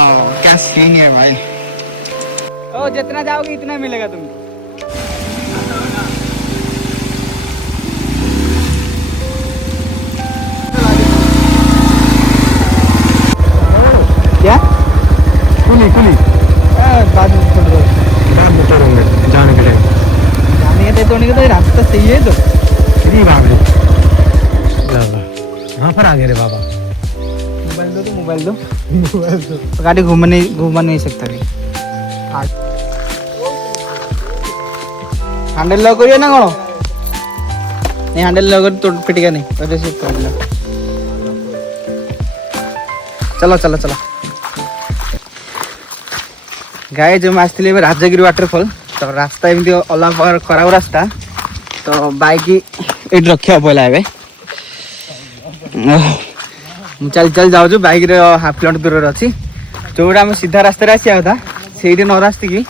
वाह क्या सीन है भाई। ओ जितना जाओगे इतना मिलेगा तुमको। क्या कुली कुली बाद में तोड़ेंगे जाने के लिए। जाने के तो रास्ता सही है तो अरे बाप रे यहाँ पर आ गए रे बाबा। मोबाइल दो तो गाड़ी घूम नहीं सकता रे। हैंडल लॉक करिए ना कौन नहीं हैंडल लॉक तो पिटेगा नहीं पहले से कर लो। चलो चलो चलो गाय जो मैं आसती राजगिरी वाटरफॉल तो रास्ता एमती अलग प्रकार खराब रास्ता तो बाइक ये रखा पड़ा ए चल चल जाऊँ बाइक रे हाफ किलोमीटर दूर अच्छी जोटा आम सीधा रास्ता आसा था से न रास्तिकी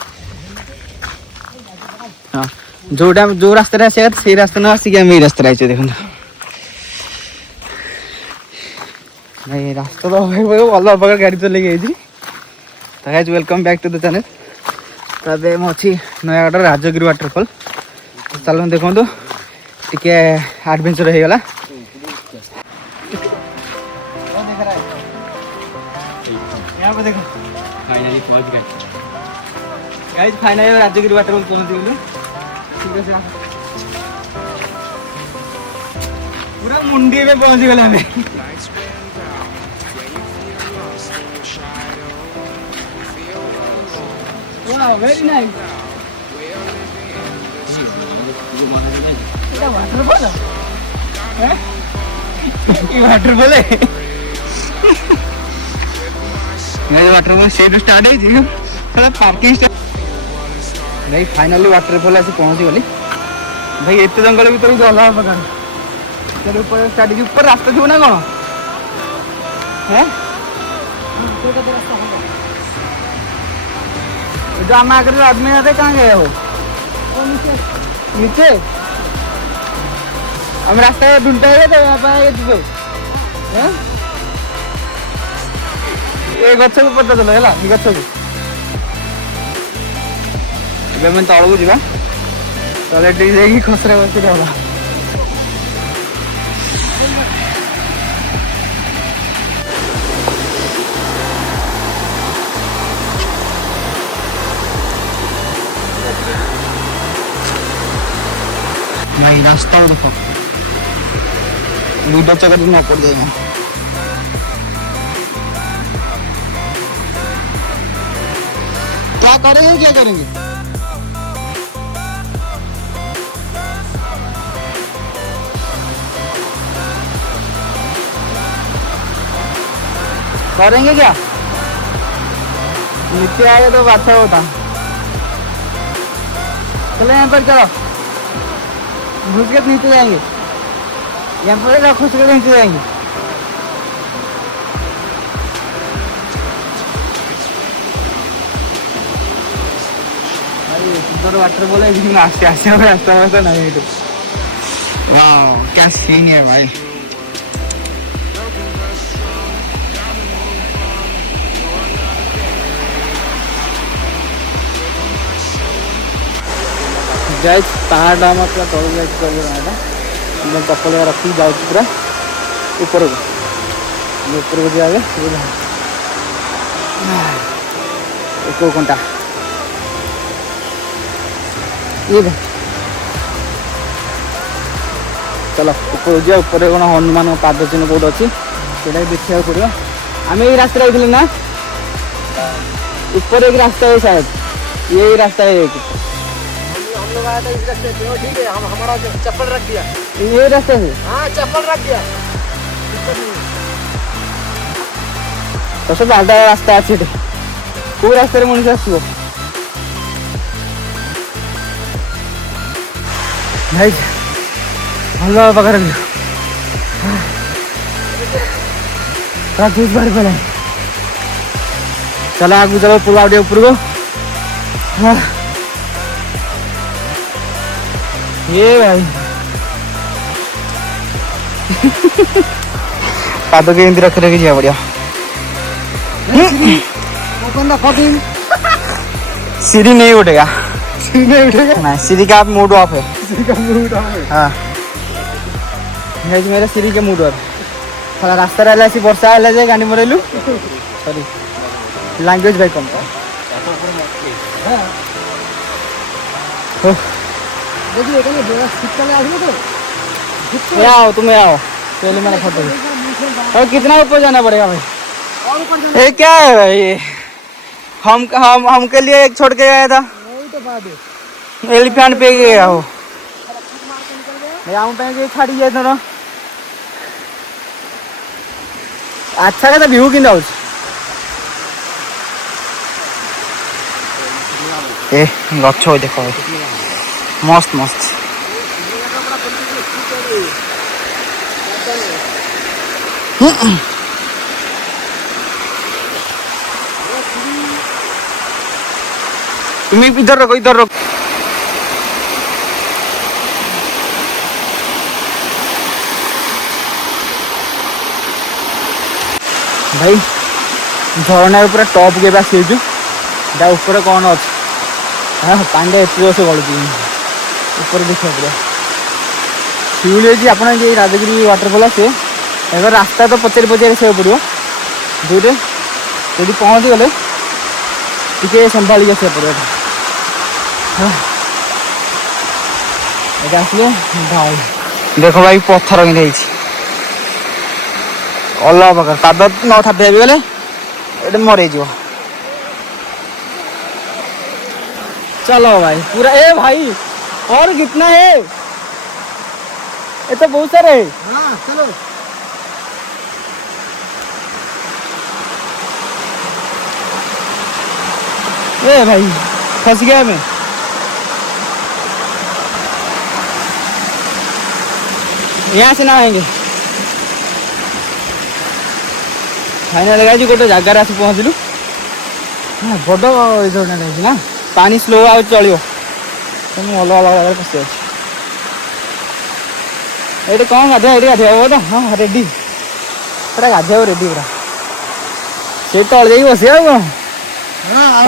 हाँ जोटा जो रास्ता आसा से रास्ता न आसिक आम ये रास्ता आए देखो भाई रास्ता तो अलग प्रकार गाड़ी चल गई। Welcome back to the channel. तो अबे अच्छी नयागढ़ राजगिरी वाटरफॉल चलो देखो टिके एडवेंचर हो गला। यहाँ पे देखो फाइनली पहुंच गए गाइस। फाइनली राजगिरी वाटरफॉल पहुंच गए। ठीक है पूरा मुंडी में पहुंच गए हमें। वाह वेरी नाइस। ये वाटरफॉल है ये वाटरफॉल है मेरे वाटरफॉल से स्टार्ट है जी थोड़ा पार्किंग भाई। फाइनली वाटरफॉल ऐसे पहुंच गली भाई। एत जंगल भर गला पका चलो ऊपर स्टार्ट की ऊपर रास्ता थी ना कौन है जो हम आकर आदमी आते कहाँ गए हो नीचे हम रास्ता ढूंढते हुए तो यहाँ पे आए तुझे ये गच्छ को पता चलो है गच्छ को मैं तौल को जा खसरे बस रहा भाई रास्ता देखो वीडियो चक्कर में पड़ जाएगा। क्या करेंगे क्या करेंगे करेंगे क्या नीचे आए तो बात होता। चलो यहाँ पर चलो घुस के नीचे जाएंगे यहाँ पर घुस के नीचे जाएंगे। अरे वाटरफॉल है आस्ते आस्ते रास्ता वैसा नहीं तो वाह क्या सीन है भाई। गाइस पहाड़ डाम पूरा तौल जाए चप्पल रखी जाऊँ पूरा ऊपर को ऊपर को जाए ऊपर घंटा ये चलो ऊपर जा ऊपर कौन हनुमान पाद चिन्ह कौट अच्छी से देखा पड़ो। आम ये रास्ता आई ना ऊपर एक रास्ता है शायद यही रास्ता है एक हम लोग आया था इस रास्ते से। ठीक है हम हमारा चप्पल रख दिया ये रास्ते से। हाँ चप्पल रख दिया तो सब आधा रास्ता अच्छे कौ रास्ते मनीष आसो भाई भल पाखे जूस बाहर पड़ा चलो आगे चलो पुला ऊपर को ये भाई पाद के रख रखे जा बढ़िया ओपन द फकिंग। सीढ़ी नहीं उठेगा, सीढ़ी नहीं उठेगा, नहीं सीढ़ी का मूड ऑफ है। सीढ़ी का मूड ऑफ है। हाँ मेरे सीढ़ी के मूड ऑफ थोड़ा रास्ता रहला सी वर्षा है जे गाड़ी मरेलु सॉरी लैंग्वेज भाई कम देखिए এখানে বড় শীতকালে আসবে তো ये आओ तुम आओ पहले मेरा फोटो और कितना ऊपर जाना पड़ेगा भाई और ऊपर ये क्या है भाई ये हमके लिए एक छोड़ के गया था वही तो बात है। एलिफेंट पे गया हो यहाँ पे ये छाड़ी जाए तो अच्छा का व्यू कि ए गच्छ देख मस्त मस्त तुम इधर रखो इधर रखो भाई झरना पूरा टॉप के पास ऊपर कौन अच्छे हाँ पांडे एत से गलुची ऊपर देखा पूरा शिवली आप राजगिरी वाटरफॉल से अगर रास्ता तो पचारि पचारि से पड़ो दूरे यदि पहुँची गले टे संभाल के पड़ो आसले भाई देख भाई पत्थर कि अलग प्रकार पाद न थापी गले ये मर चलो भाई पूरा ए भाई और कितना है ये तो बहुत सारे है हाँ चलो ए भाई फंस गया मैं यहाँ से ना आएंगे फाइनल गाइज गोटे जगार आसी पहुँचलु हाँ बड़ झरना ना पानी स्लो आ चलो तो मुझे अलग अलग जगह पशि ये कौन गाधे ये गाधे हम तो हाँ रेडी पूरा गाधे रेडी पूरा से तल जा बस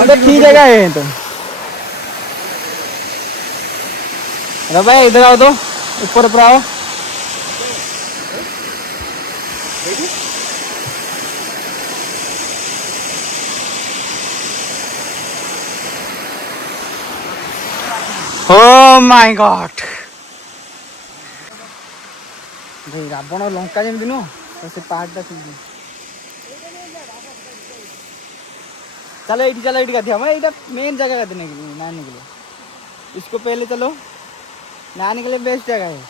तो ठीक जगह है तो भाई इधर आओ तो ऊपर ऊपर आओ Oh my God! भाई रावण लंका जमी नुह तो से पहाड़टा चलो ये गाधी हम ये मेन जगह गाधी ना निकले इसको पहले चलो ना निकले बेस्ट जगह है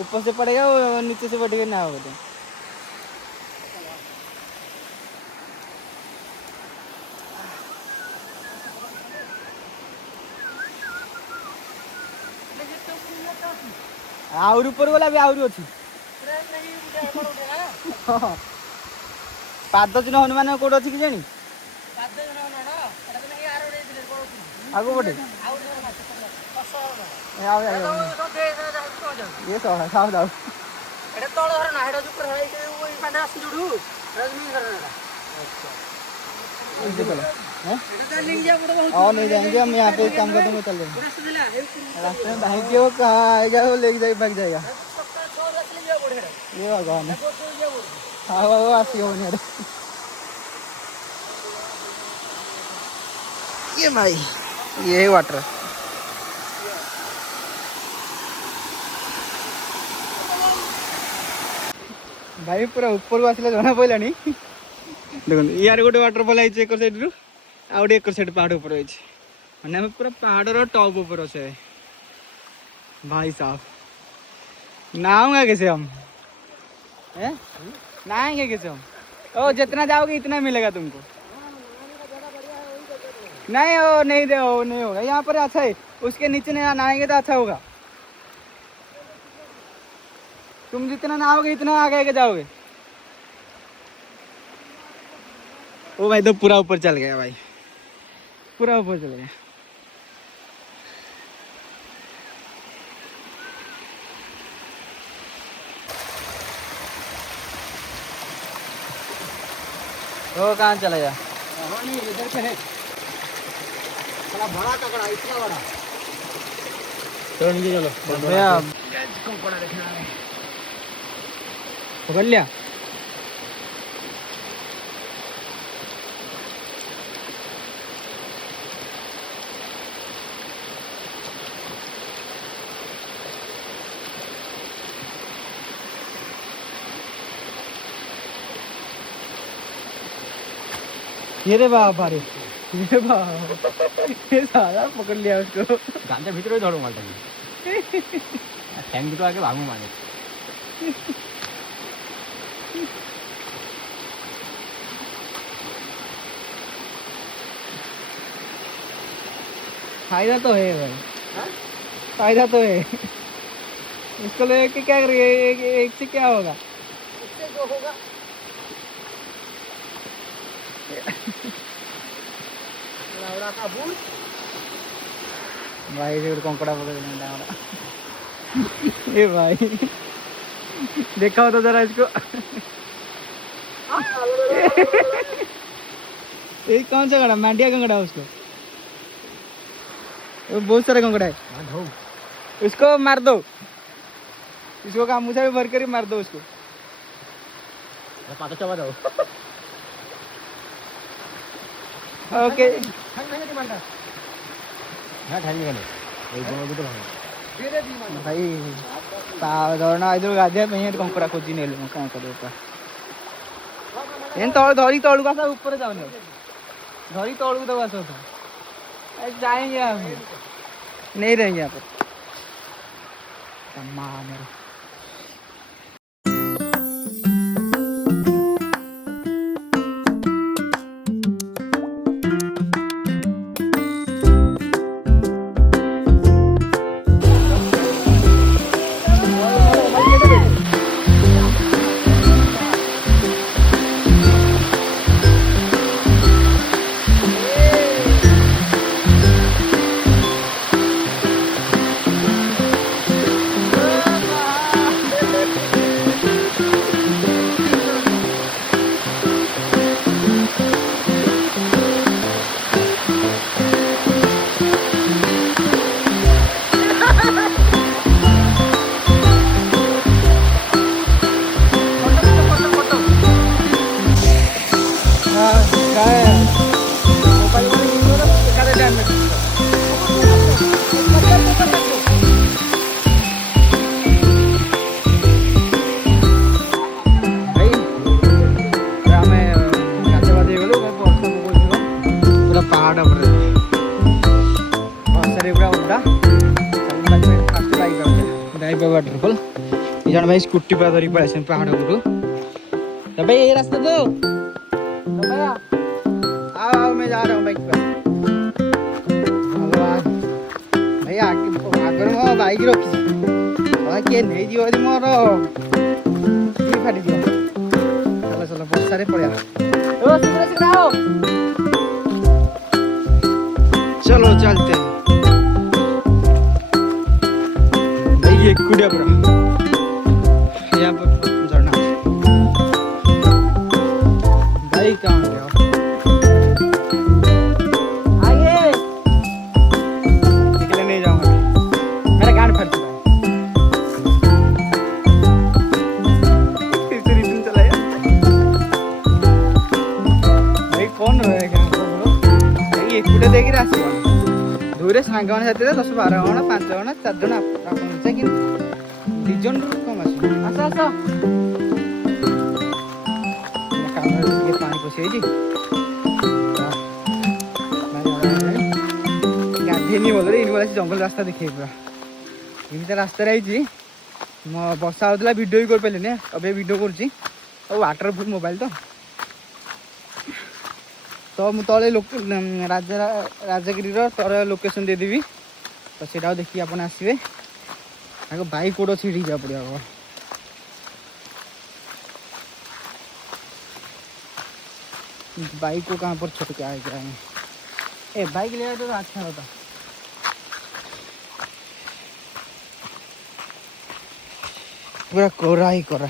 ऊपर से पड़ेगा वो नीचे से पड़ेगा ना होगा आउर ऊपर गला भी आउर अच्छी पाद चिन्ह हनुमान कौट अच्छी कि जानी आगो पटे ये साफ दाऊ और नहीं जाएंगे हम यहाँ पे काम करते हुए चल रहे रास्ते में भाई क्यों कहाँ आएगा वो लेके जाए भाग जाएगा ये भगवान है हाँ वो आती हो नहीं ये भाई ये है वाटर भाई पूरा ऊपर को आसला जना पड़ा देखो यार गोटे वाटरफॉल आई एक साइड रु आउ एक साइड पहाड़ ऊपर आई मैंने आम पूरा पहाड़ टॉप ऊपर अच्छे भाई साहब नहाऊंगा कैसे हम नहाएंगे कैसे हम ओ जितना जाओगे इतना मिलेगा तुमको नहीं हो नहीं दे हो नहीं होगा यहाँ पर अच्छा है उसके नीचे नहीं नहाएंगे तो अच्छा होगा तुम जितना नहाओगे इतना आगे के जाओगे ओ भाई तो पूरा ऊपर चल गया भाई पूरा ऊपर चल गया वो कहाँ चला गया हाँ नहीं इधर पे है बड़ा बड़ा ककड़ा इतना बड़ा चलो नीचे चलो भैया कंकड़ा देखना है पकड़ लिया ये रे बाबा रे ये बाबा ये सारा पकड़ लिया उसको गांजा भीतर ही दौड़ो मारता टैंक तो आके भागू मारे फायदा तो है भाई फायदा तो है इसको लेके क्या करेंगे एक से क्या होगा इससे जो होगा लावड़ा का बूट भाई फिर कंकड़ा पकड़ लेना हमारा ए भाई देखा होता जरा इसको ये कौन सा कंकड़ा मांडिया कंकड़ा है उसको वो बहुत सारे कंकड़ा है उसको मार दो इसको गामूछा में भर कर ही मार दो उसको पाता चबा दो ओके नहीं मानता हाँ ठानी गले एक दोनों भी तो धीरे दी मानता भाई ଧରଣା ଏଇଥିରୁ ଗାଧେଇବା ପାଇଁ ଏଠି କଙ୍କଡ଼ା ଖୋଜି ନେଲୁ ମୁଁ କ'ଣ କରିବ ପା ଏମିତି ତଳ ଧରି ତଳକୁ ଆସ ଉପରେ ଯାଉନି ଧରି ତଳକୁ ଦେବୁ ଆସ जाएंगे हम नहीं रहेंगे यहाँ पर मेरे वाटरफॉल जन भाई स्कूटी पर धरी पड़े पहाड़ गुरु तो भाई ये रास्ता तो भैया आओ मैं जा रहा हूँ बाइक पर भैया आगे मो बाइक रखी किए नहीं दियो मोर फाटी दियो चलो चलो बर्षारे पड़े चलो चलते हैं ये कुड़िया पूरा यहाँ पर झरना भाई कहाँ गया आगे निकले नहीं जाऊंगा मेरा गाड़ फट चुका है चला भाई कौन रहेगा ये कुड़े देखी रास्ता दूर सांग मैंने 10-12 जन 5 जन 4 जन कि 2 जन कम आस आस पानी पशि गाधेनी बोल इन जंगल रास्ता देखे पूरा एमती रास्ता बर्षा होता भिडियो भी कर पारे अब भिडियो कर वाटरप्रूफ मोबाइल तो मुझे तले राजगिरी तले लोकेशन देदेवी तो सीटा देखिए आप आसवे आगे बाइक कोड सीढ़ी जा पड़ा बाइक को कहाँ पर छोड़ के आएगा ए बाइक ले तो अच्छा होता पूरा कोरा ही कोरा